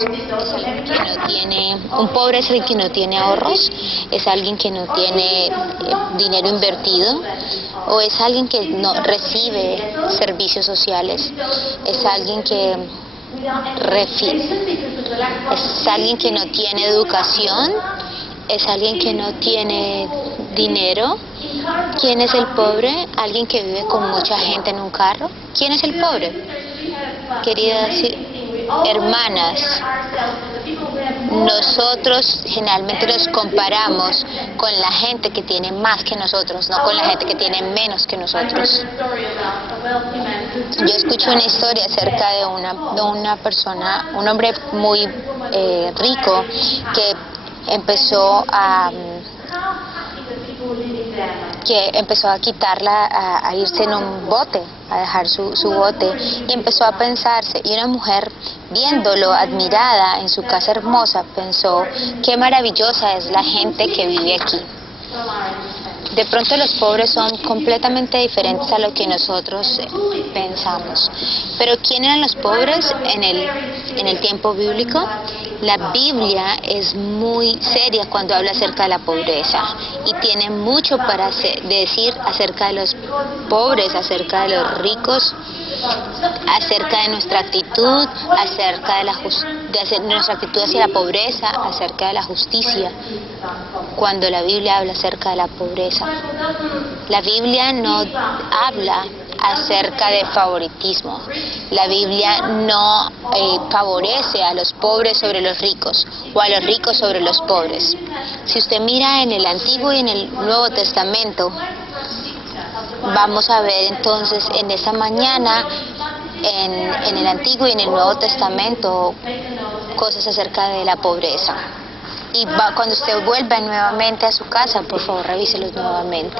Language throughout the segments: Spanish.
Es alguien que no tiene, un pobre es alguien que no tiene ahorros, es alguien que no tiene dinero invertido, o es alguien que no recibe servicios sociales, es alguien que es alguien que no tiene educación, es alguien que no tiene dinero. ¿Quién es el pobre? Alguien que vive con mucha gente en un carro. ¿Quién es el pobre? Queridas hermanas, nosotros generalmente nos comparamos con la gente que tiene más que nosotros, no con la gente que tiene menos que nosotros. Yo escuché una historia acerca de una persona, un hombre muy rico que empezó a quitarla, a irse en un bote, a dejar su bote, y empezó a pensarse, y una mujer, viéndolo admirada en su casa hermosa, pensó: qué maravillosa es la gente que vive aquí. De pronto los pobres son completamente diferentes a lo que nosotros pensamos. Pero ¿quién eran los pobres en el tiempo bíblico? La Biblia es muy seria cuando habla acerca de la pobreza y tiene mucho para decir acerca de los pobres, acerca de los ricos, acerca de nuestra actitud, acerca de nuestra actitud hacia la pobreza, acerca de la justicia. Cuando la Biblia habla acerca de la pobreza, la Biblia no habla acerca de favoritismo. La Biblia no favorece a los pobres sobre los ricos o a los ricos sobre los pobres. Si usted mira en el Antiguo y en el Nuevo Testamento, vamos a ver entonces en esta mañana en el Antiguo y en el Nuevo Testamento cosas acerca de la pobreza. Y cuando usted vuelva nuevamente a su casa, por favor revíselos nuevamente.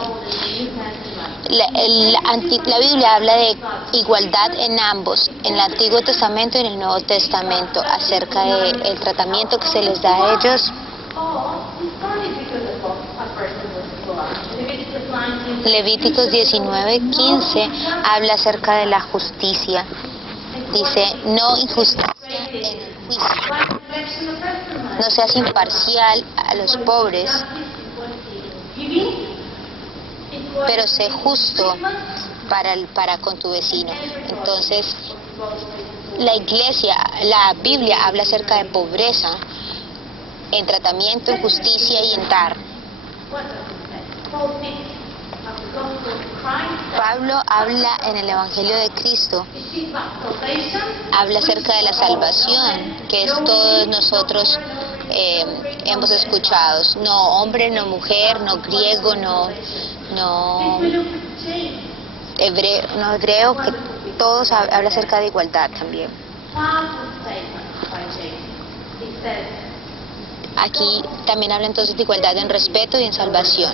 La Biblia habla de igualdad en ambos, en el Antiguo Testamento y en el Nuevo Testamento, acerca del tratamiento que se les da a ellos. Levíticos 19:15 habla acerca de la justicia. Dice: no injusticia en el juicio, no seas imparcial a los pobres, pero sé justo para con tu vecino. Entonces, la Biblia habla acerca de pobreza, en tratamiento, en justicia y en dar. Pablo habla en el Evangelio de Cristo, habla acerca de la salvación, que es todos nosotros hemos escuchado. No hombre, no mujer, no griego, no hebreo, que todos habla acerca de igualdad también. Aquí también habla entonces de igualdad en respeto y en salvación.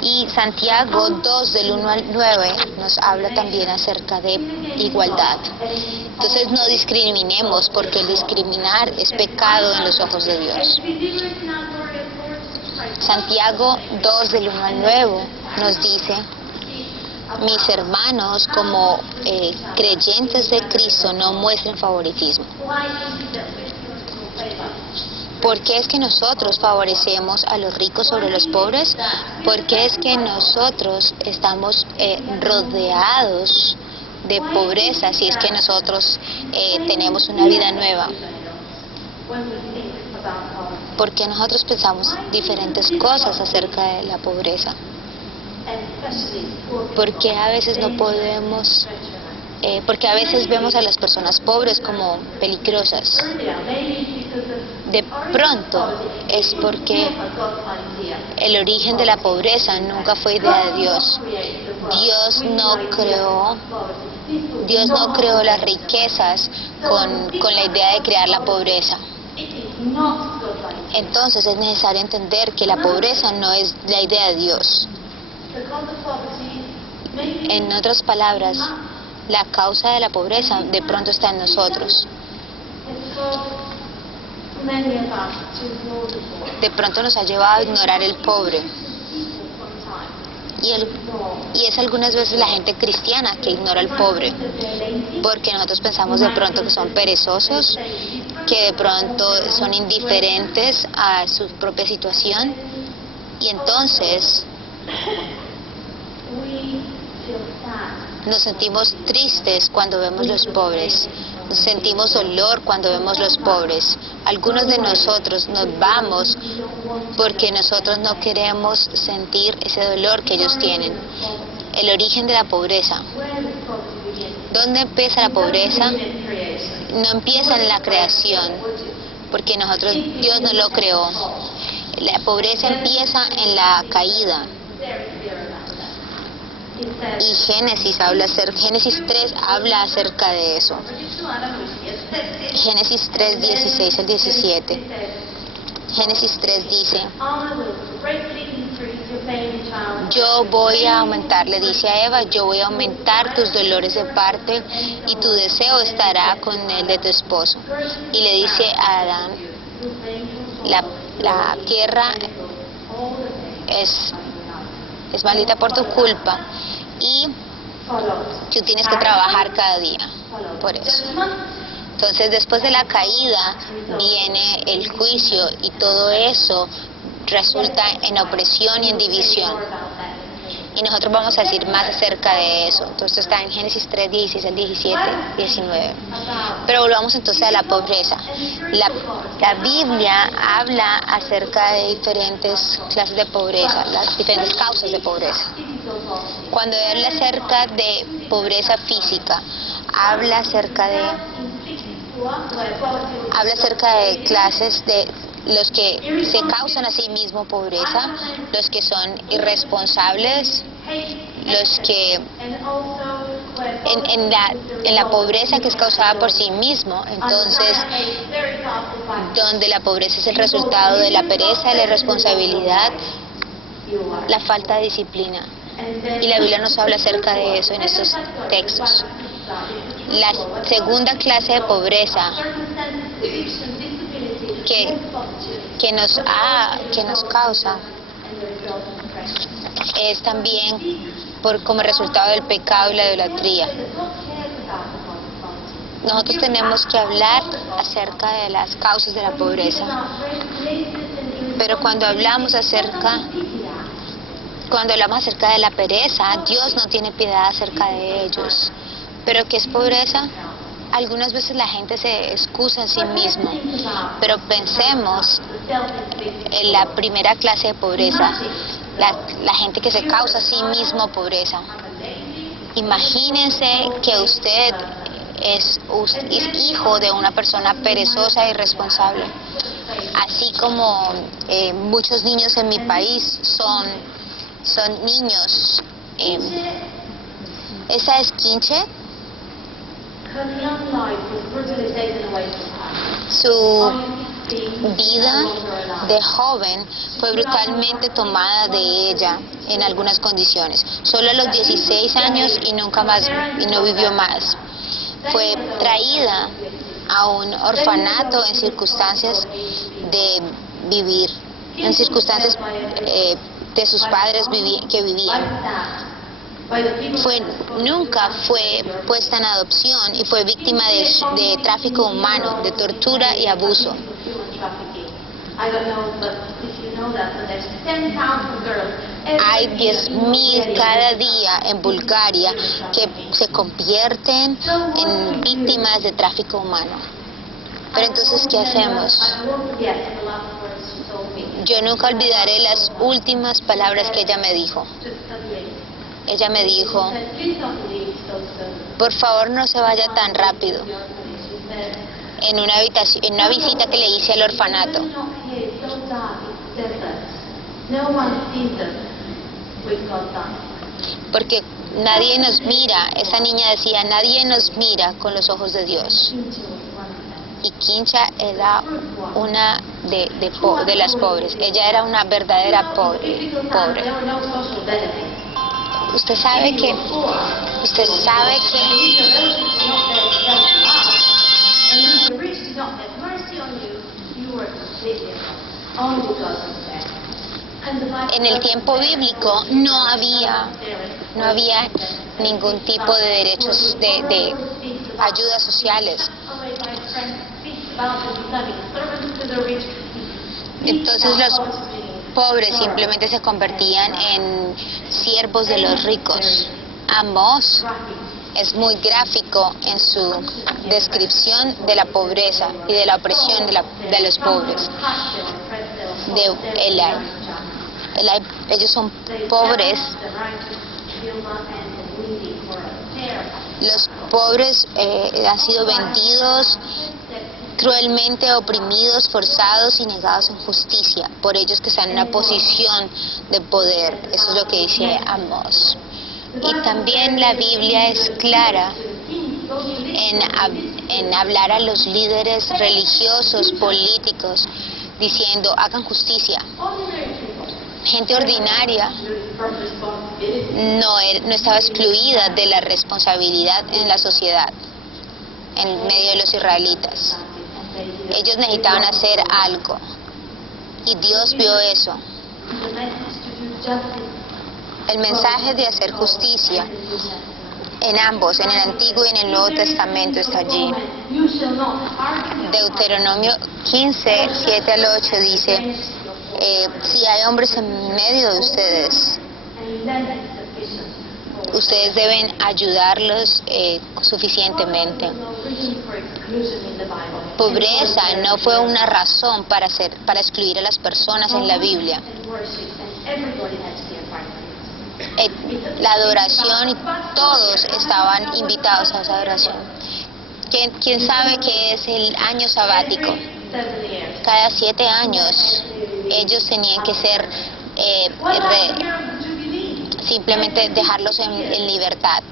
Y Santiago 2 del 1 al 9 nos habla también acerca de igualdad. Entonces no discriminemos, porque el discriminar es pecado en los ojos de Dios. Santiago 2 del 1 al 9 nos dice: mis hermanos, como creyentes de Cristo, no muestren favoritismo. ¿Por qué es que nosotros favorecemos a los ricos sobre los pobres? ¿Por qué es que nosotros estamos rodeados de pobreza si es que nosotros tenemos una vida nueva? Porque nosotros pensamos diferentes cosas acerca de la pobreza. Porque a veces no podemos, porque a veces vemos a las personas pobres como peligrosas. De pronto es porque el origen de la pobreza nunca fue idea de Dios. Dios no creó las riquezas con la idea de crear la pobreza. Entonces es necesario entender que la pobreza no es la idea de Dios. En otras palabras, la causa de la pobreza de pronto está en nosotros. De pronto nos ha llevado a ignorar el pobre. Y es algunas veces la gente cristiana que ignora al pobre, porque nosotros pensamos de pronto que son perezosos, que de pronto son indiferentes a su propia situación, y entonces nos sentimos tristes cuando vemos los pobres, nos sentimos dolor cuando vemos los pobres. Algunos de nosotros nos vamos porque nosotros no queremos sentir ese dolor que ellos tienen. El origen de la pobreza. ¿Dónde empieza la pobreza? No empieza en la creación, porque Dios no lo creó. La pobreza empieza en la caída. Y Génesis 3 habla acerca de eso. Génesis 3, 16 al 17. Génesis 3 dice: yo voy a aumentar, le dice a Eva, yo voy a aumentar tus dolores de parte y tu deseo estará con el de tu esposo. Y le dice a Adán, la tierra es maldita por tu culpa y tú tienes que trabajar cada día por eso. Entonces, después de la caída viene el juicio y todo eso resulta en opresión y en división. Y nosotros vamos a decir más acerca de eso. Entonces está en Génesis 3, 16 al 17, 19. Pero volvamos entonces a la pobreza. La Biblia habla acerca de diferentes clases de pobreza, las diferentes causas de pobreza. Cuando habla acerca de pobreza física, habla acerca de clases de los que se causan a sí mismos pobreza, los que son irresponsables, los que en la pobreza que es causada por sí mismo, entonces donde la pobreza es el resultado de la pereza, la irresponsabilidad, la falta de disciplina. Y la Biblia nos habla acerca de eso en estos textos. La segunda clase de pobreza que nos causa es también como resultado del pecado y la idolatría. Nosotros tenemos que hablar acerca de las causas de la pobreza, pero cuando hablamos acerca de la pereza, Dios no tiene piedad acerca de ellos. ¿Pero qué es pobreza? Algunas veces la gente se excusa en sí mismo, pero pensemos en la primera clase de pobreza, la gente que se causa a sí mismo pobreza. Imagínense que usted es hijo de una persona perezosa e irresponsable, así como muchos niños en mi país son niños. Esa es Quinche. Su vida de joven fue brutalmente tomada de ella en algunas condiciones. Solo a los 16 años y no vivió más. Fue traída a un orfanato en circunstancias de vivir, en circunstancias de sus padres que vivían. Nunca fue puesta en adopción y fue víctima de tráfico humano, de tortura y abuso. Hay 10.000 cada día en Bulgaria que se convierten en víctimas de tráfico humano. Pero entonces, ¿qué hacemos? Yo nunca olvidaré las últimas palabras que ella me dijo. Ella me dijo, por favor no se vaya tan rápido, en una visita que le hice al orfanato. Porque nadie nos mira, esa niña decía, nadie nos mira con los ojos de Dios. Y Quincha era una de las pobres, ella era una verdadera pobre. Usted sabe que en el tiempo bíblico no había ningún tipo de derechos de ayudas sociales. Entonces los pobres simplemente se convertían en siervos de los ricos. Amós es muy gráfico en su descripción de la pobreza y de la opresión de los pobres. De Eli, ellos son pobres. Los pobres han sido vendidos, cruelmente oprimidos, forzados y negados en justicia por ellos que están en una posición de poder. Eso es lo que dice Amós. Y también la Biblia es clara en hablar a los líderes religiosos, políticos, diciendo, hagan justicia. Gente ordinaria no estaba excluida de la responsabilidad en la sociedad, en medio de los israelitas. Ellos necesitaban hacer algo y Dios vio eso. El mensaje de hacer justicia en ambos, en el Antiguo y en el Nuevo Testamento, está allí. Deuteronomio 15, 7 al 8 dice, si hay hombres en medio de ustedes, ustedes deben ayudarlos suficientemente. Pobreza no fue una razón para excluir a las personas en la Biblia. La adoración, y todos estaban invitados a esa adoración. ¿Quién sabe qué es el año sabático? Cada 7 años ellos tenían que ser simplemente dejarlos en libertad.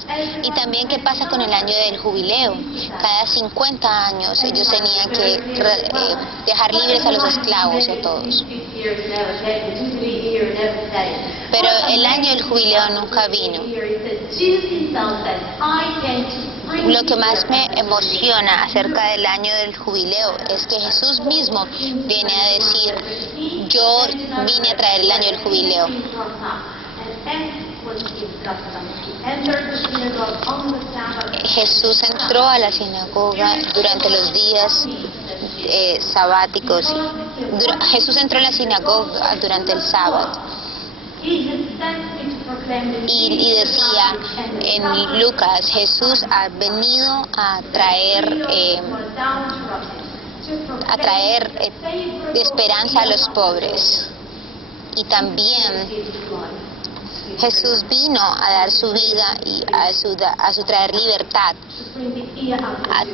Y también qué pasa con el año del jubileo. Cada 50 años ellos tenían que dejar libres a los esclavos y a todos. Pero el año del jubileo nunca vino. Lo que más me emociona acerca del año del jubileo es que Jesús mismo viene a decir, yo vine a traer el año del jubileo. Jesús entró a la sinagoga durante los días sabáticos. Jesús entró a la sinagoga durante el sábado y decía en Lucas, Jesús ha venido a traer esperanza a los pobres. Y también Jesús vino a dar su vida y a su traer libertad, a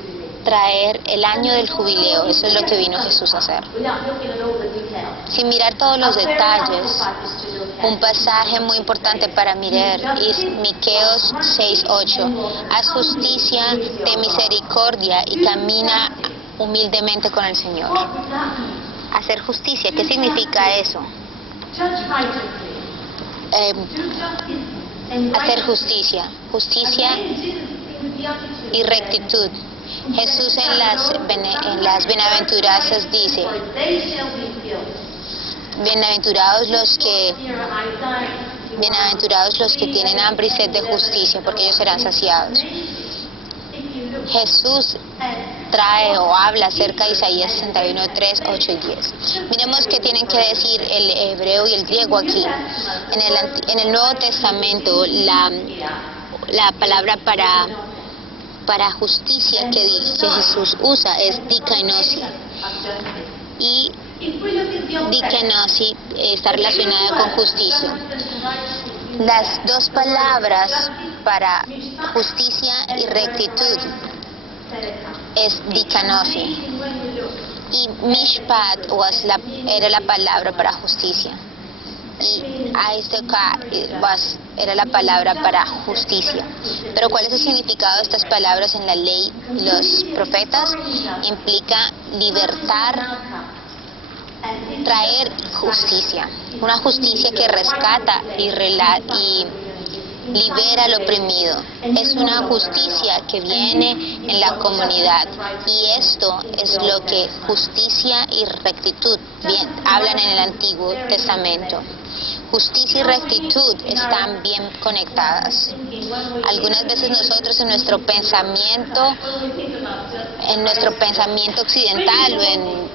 traer el año del jubileo. Eso es lo que vino Jesús a hacer. Sin mirar todos los detalles, un pasaje muy importante para mirar es Miqueos 6:8. Haz justicia, ten misericordia y camina humildemente con el Señor. Hacer justicia, ¿qué significa eso? Hacer justicia y rectitud. Jesús en las bienaventuranzas dice, bienaventurados los que tienen hambre y sed de justicia, porque ellos serán saciados. Jesús trae o habla acerca de Isaías 61, 3, 8 y 10. Miremos qué tienen que decir el hebreo y el griego aquí. En el Nuevo Testamento, la palabra para justicia que Jesús usa es dikainosi. Y dikainosi está relacionada con justicia. Las dos palabras para justicia y rectitud es dikanosi, y mishpat era la palabra para justicia, y aizeka era la palabra para justicia. Pero ¿cuál es el significado de estas palabras en la ley y los profetas? Implica libertar, traer justicia, una justicia que rescata y libera al oprimido. Es una justicia que viene en la comunidad, y esto es lo que justicia y rectitud hablan en el Antiguo Testamento. Justicia y rectitud están bien conectadas. Algunas veces nosotros en nuestro pensamiento en nuestro pensamiento occidental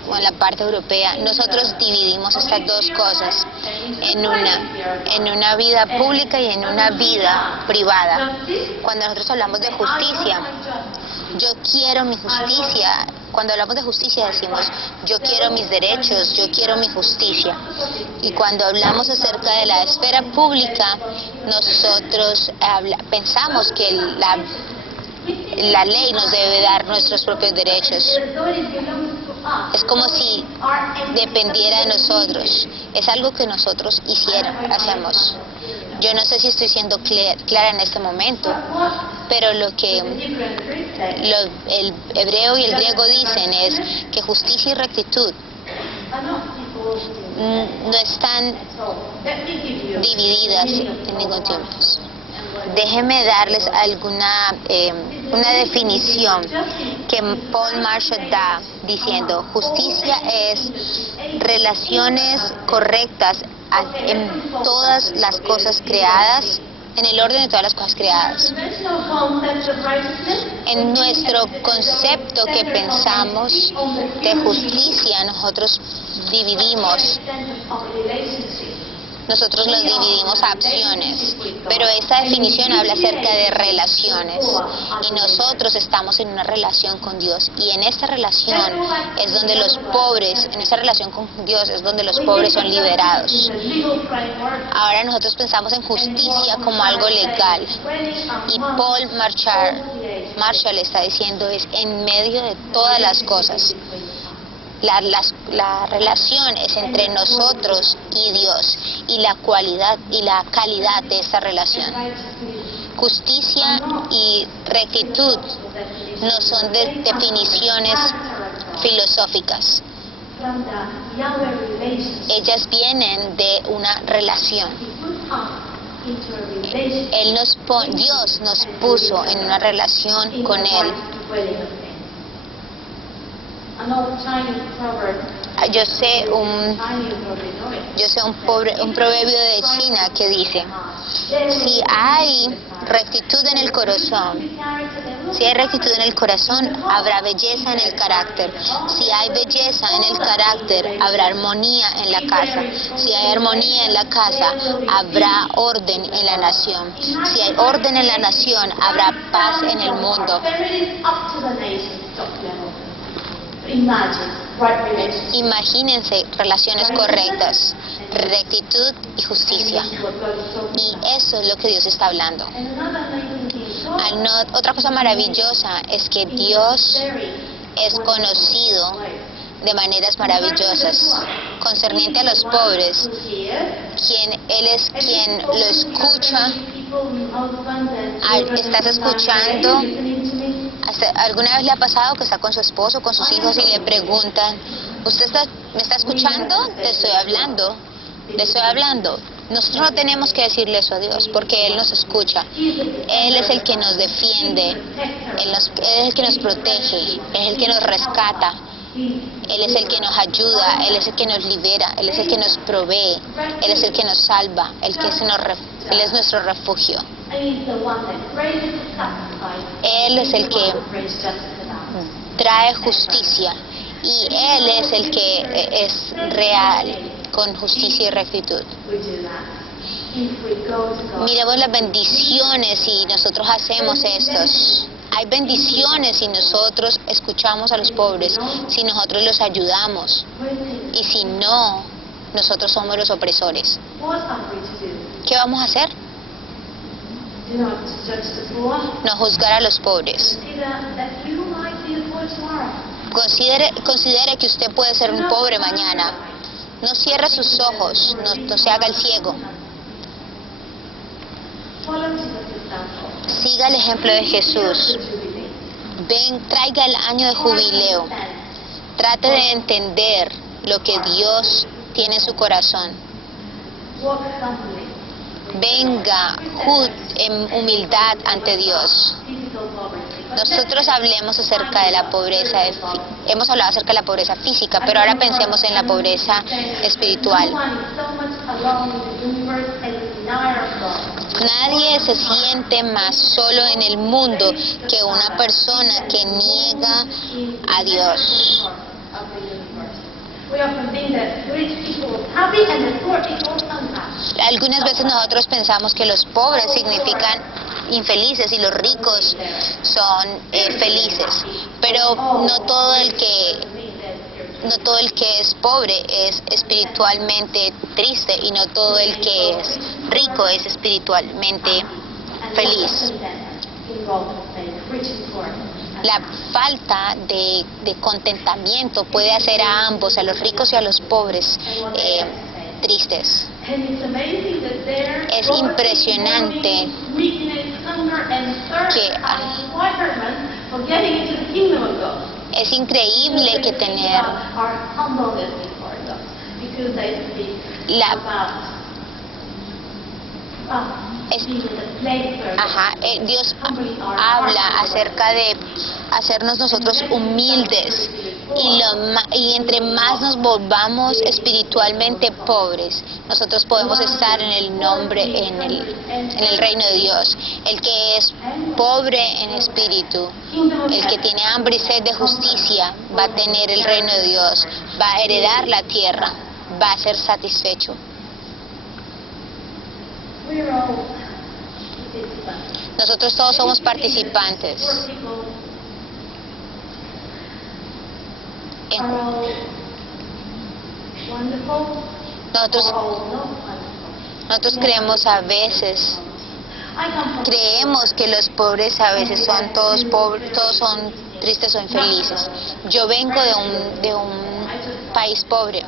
o en la parte europea, nosotros dividimos estas dos cosas en una vida pública y en una vida privada. Cuando nosotros hablamos de justicia, yo quiero mi justicia. Cuando hablamos de justicia decimos, yo quiero mis derechos, yo quiero mi justicia. Y cuando hablamos acerca de la esfera pública, nosotros pensamos que la ley nos debe dar nuestros propios derechos. Es como si dependiera de nosotros. Es algo que nosotros hacemos. Yo no sé si estoy siendo clara en este momento, pero lo que el hebreo y el griego dicen es que justicia y rectitud no están divididas en ningún tiempo. Déjenme darles una definición que Paul Marshall da diciendo: justicia es relaciones correctas en todas las cosas creadas, en el orden de todas las cosas creadas. En nuestro concepto que pensamos de justicia, nosotros los dividimos a acciones, pero esta definición habla acerca de relaciones, y nosotros estamos en una relación con Dios, y en esta relación es donde los pobres, en esta relación con Dios es donde los pobres son liberados. Ahora nosotros pensamos en justicia como algo legal, y Paul Marshall está diciendo es en medio de todas las cosas. La relación es entre nosotros y Dios, y la cualidad y la calidad de esta relación. Justicia y rectitud no son definiciones filosóficas. Ellas vienen de una relación. Dios nos puso en una relación con Él. Yo sé un proverbio de China que dice: si hay rectitud en el corazón, habrá belleza en el carácter. Si hay belleza en el carácter, habrá armonía en la casa. Si hay armonía en la casa, habrá orden en la nación. Si hay orden en la nación, habrá paz en el mundo. Imagínense relaciones correctas, rectitud y justicia. Y eso es lo que Dios está hablando. Otra cosa maravillosa es que Dios es conocido de maneras maravillosas. Concerniente a los pobres, Él es quien lo escucha. ¿Estás escuchando? ¿Alguna vez le ha pasado que está con su esposo, con sus hijos, y le preguntan: ¿me está escuchando? Le estoy hablando. Nosotros no tenemos que decirle eso a Dios, porque Él nos escucha. Él es el que nos defiende, Él es el que nos protege, Él es el que nos rescata, Él es el que nos ayuda, Él es el que nos libera, Él es el que nos provee, Él es el que nos salva, Él es nuestro refugio. Él es el que trae justicia, y Él es el que es real con justicia y rectitud. Miremos las bendiciones si nosotros hacemos estos. Hay bendiciones si nosotros escuchamos a los pobres, si nosotros los ayudamos, y si no, nosotros somos los opresores. ¿Qué vamos a hacer? No juzgar a los pobres. Considere que usted puede ser un pobre mañana. No cierre sus ojos, no se haga el ciego. Siga el ejemplo de Jesús. Traiga el año de jubileo. Trate de entender lo que Dios tiene en su corazón. Venga en humildad ante Dios. Nosotros hemos hablado acerca de la pobreza física, pero ahora pensemos en la pobreza espiritual. Nadie se siente más solo en el mundo que una persona que niega a Dios. Algunas veces nosotros pensamos que los pobres significan infelices y los ricos son felices, pero no todo el que es pobre es espiritualmente triste y no todo el que es rico es espiritualmente feliz. La falta de contentamiento puede hacer a ambos, a los ricos y a los pobres, tristes. Es impresionante que es increíble que tener Dios habla acerca de hacernos nosotros humildes y entre más nos volvamos espiritualmente pobres, nosotros podemos estar en el reino de Dios. El que es pobre en espíritu, el que tiene hambre y sed de justicia, va a tener el reino de Dios, va a heredar la tierra, va a ser satisfecho. Nosotros todos somos participantes. Nosotros creemos que los pobres a veces son todos son tristes o infelices. Yo vengo de un país pobre.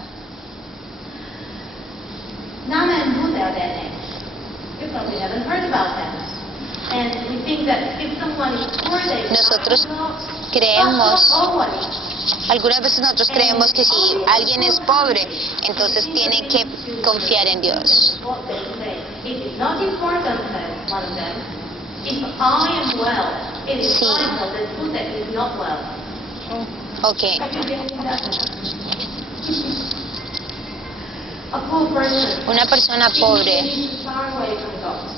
Nosotros creemos, algunas veces nosotros creemos que si alguien es pobre, entonces tiene que confiar en Dios. Sí. Ok. Una persona pobre,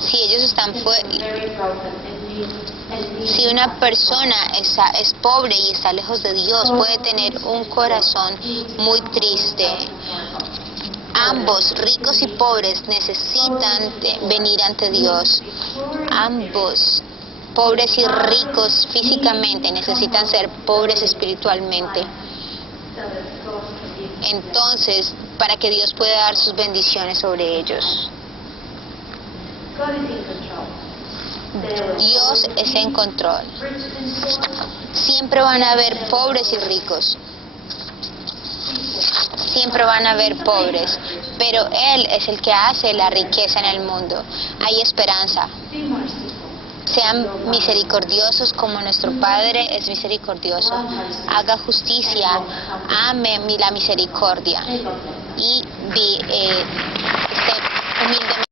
si ellos están si una persona es pobre y está lejos de Dios, puede tener un corazón muy triste. Ambos, ricos y pobres, necesitan venir ante Dios. Ambos, pobres y ricos físicamente, necesitan ser pobres espiritualmente. Entonces, para que Dios pueda dar sus bendiciones sobre ellos. Dios es en control. Siempre van a haber pobres y ricos. Siempre van a haber pobres, pero Él es el que hace la riqueza en el mundo. Hay esperanza. Sean misericordiosos como nuestro Padre es misericordioso. Haga justicia, ame la misericordia y